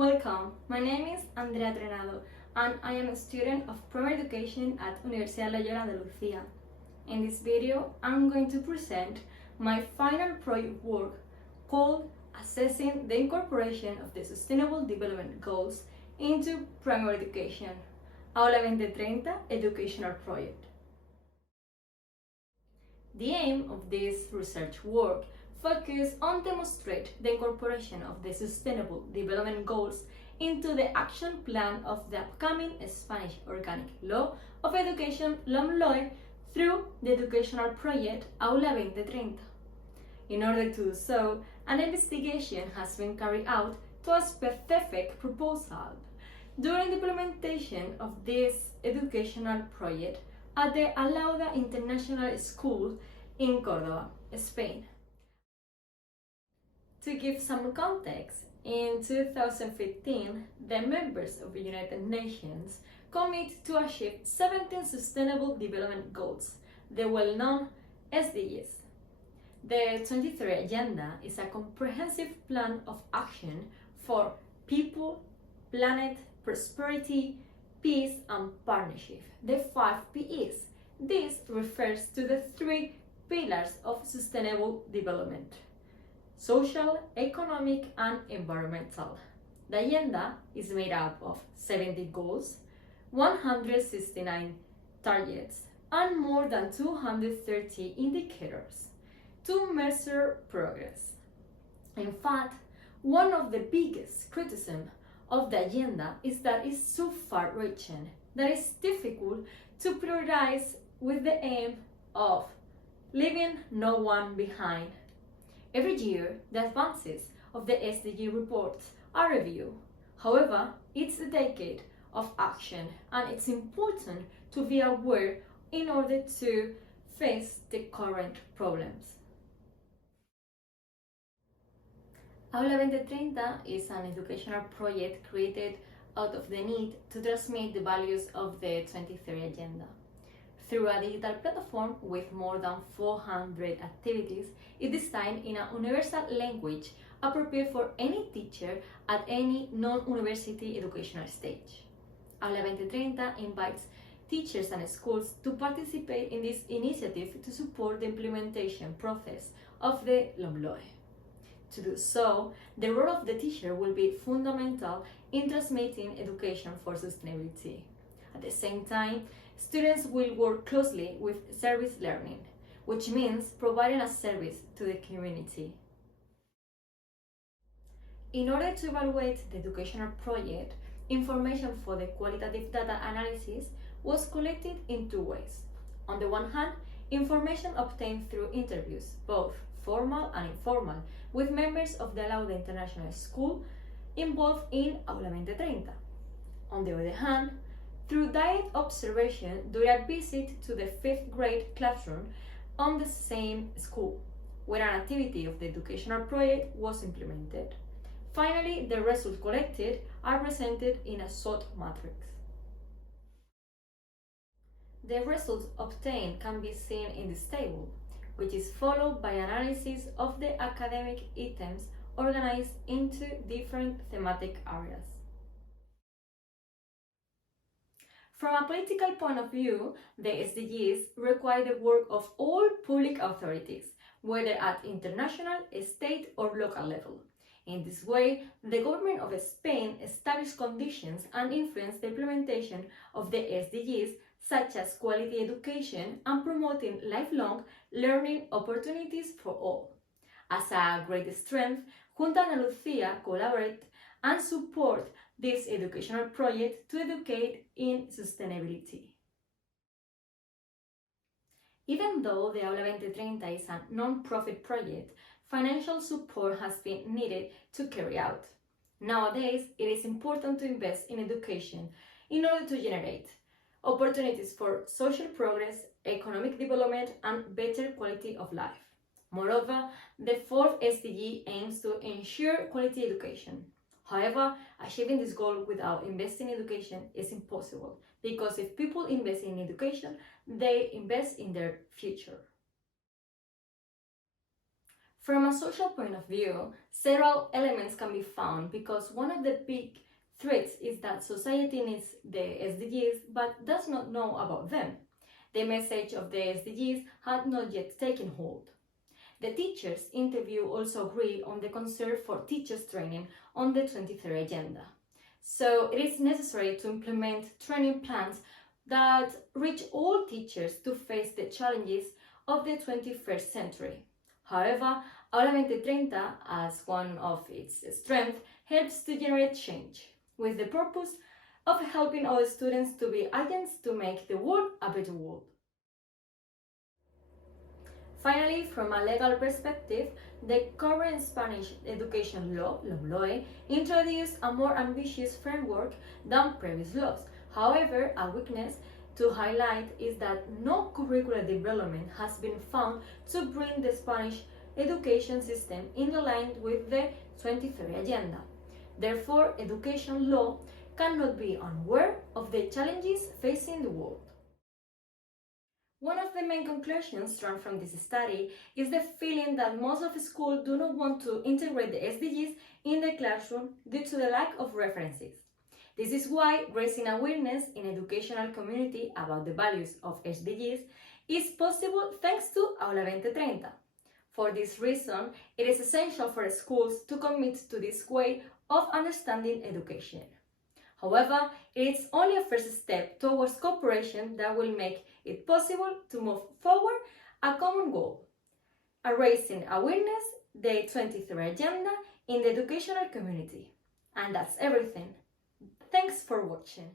Welcome, my name is Andrea Trenado and I am a student of primary education at Universidad Loyola de Lucia. In this video, I'm going to present my final project work called Assessing the Incorporation of the Sustainable Development Goals into Primary Education, Aula 2030 Educational Project. The aim of this research work focus on demonstrate the incorporation of the Sustainable Development Goals into the action plan of the upcoming Spanish Organic Law of Education LOMLOE through the educational project Aula 2030. In order to do so, an investigation has been carried out to a specific proposal during the implementation of this educational project at the Alauda International School in Córdoba, Spain. To give some context, in 2015, the members of the United Nations commit to achieve 17 Sustainable Development Goals, the well-known SDGs. The 23 Agenda is a comprehensive plan of action for people, planet, prosperity, peace, and partnership, the 5 P's. This refers to the 3 pillars of sustainable development: social, economic, and environmental. The agenda is made up of 70 goals, 169 targets, and more than 230 indicators to measure progress. In fact, one of the biggest criticisms of the agenda is that it's so far-reaching that it's difficult to prioritize with the aim of leaving no one behind. Every year, the advances of the SDG reports are reviewed. However, it's a decade of action and it's important to be aware in order to face the current problems. Aula 2030 is an educational project created out of the need to transmit the values of the 23 Agenda. Through a digital platform with more than 400 activities, it is designed in a universal language appropriate for any teacher at any non-university educational stage. Aula 2030 invites teachers and schools to participate in this initiative to support the implementation process of the LOMLOE. To do so, the role of the teacher will be fundamental in transmitting education for sustainability. At the same time, students will work closely with service learning, which means providing a service to the community. In order to evaluate the educational project, information for the qualitative data analysis was collected in 2 ways. On the one hand, information obtained through interviews, both formal and informal, with members of the Alauda International School involved in Aula 2030. On the other hand, through direct observation during a visit to the 5th grade classroom on the same school, where an activity of the educational project was implemented. Finally, the results collected are presented in a SWOT matrix. The results obtained can be seen in this table, which is followed by analysis of the academic items organized into different thematic areas. From a political point of view, the SDGs require the work of all public authorities, whether at international, state, or local level. In this way, the government of Spain established conditions and influenced the implementation of the SDGs, such as quality education and promoting lifelong learning opportunities for all. As a great strength, Junta de Andalucía collaborate and support this educational project to educate in sustainability. Even though the Aula 2030 is a non-profit project, financial support has been needed to carry out. Nowadays, it is important to invest in education in order to generate opportunities for social progress, economic development, and better quality of life. Moreover, the 4th SDG aims to ensure quality education. However, achieving this goal without investing in education is impossible, because if people invest in education, they invest in their future. From a social point of view, several elements can be found because one of the big threats is that society needs the SDGs but does not know about them. The message of the SDGs had not yet taken hold. The teachers interview also agree on the concern for teachers training on the 23rd agenda. So it is necessary to implement training plans that reach all teachers to face the challenges of the 21st century. However, Alauda 2030, as one of its strengths, helps to generate change, with the purpose of helping all students to be agents to make the world a better world. Finally, from a legal perspective, the current Spanish education law, LOMLOE, introduced a more ambitious framework than previous laws. However, a weakness to highlight is that no curricular development has been found to bring the Spanish education system in line with the 23rd agenda. Therefore, education law cannot be unaware of the challenges facing the world. One of the main conclusions drawn from this study is the feeling that most of schools do not want to integrate the SDGs in the classroom due to the lack of references. This is why raising awareness in educational community about the values of SDGs is possible thanks to Alauda 2030. For this reason, it is essential for schools to commit to this way of understanding education. However, it is only a first step towards cooperation that will make it possible to move forward a common goal, raising awareness, the 23rd agenda in the educational community. And that's everything. Thanks for watching.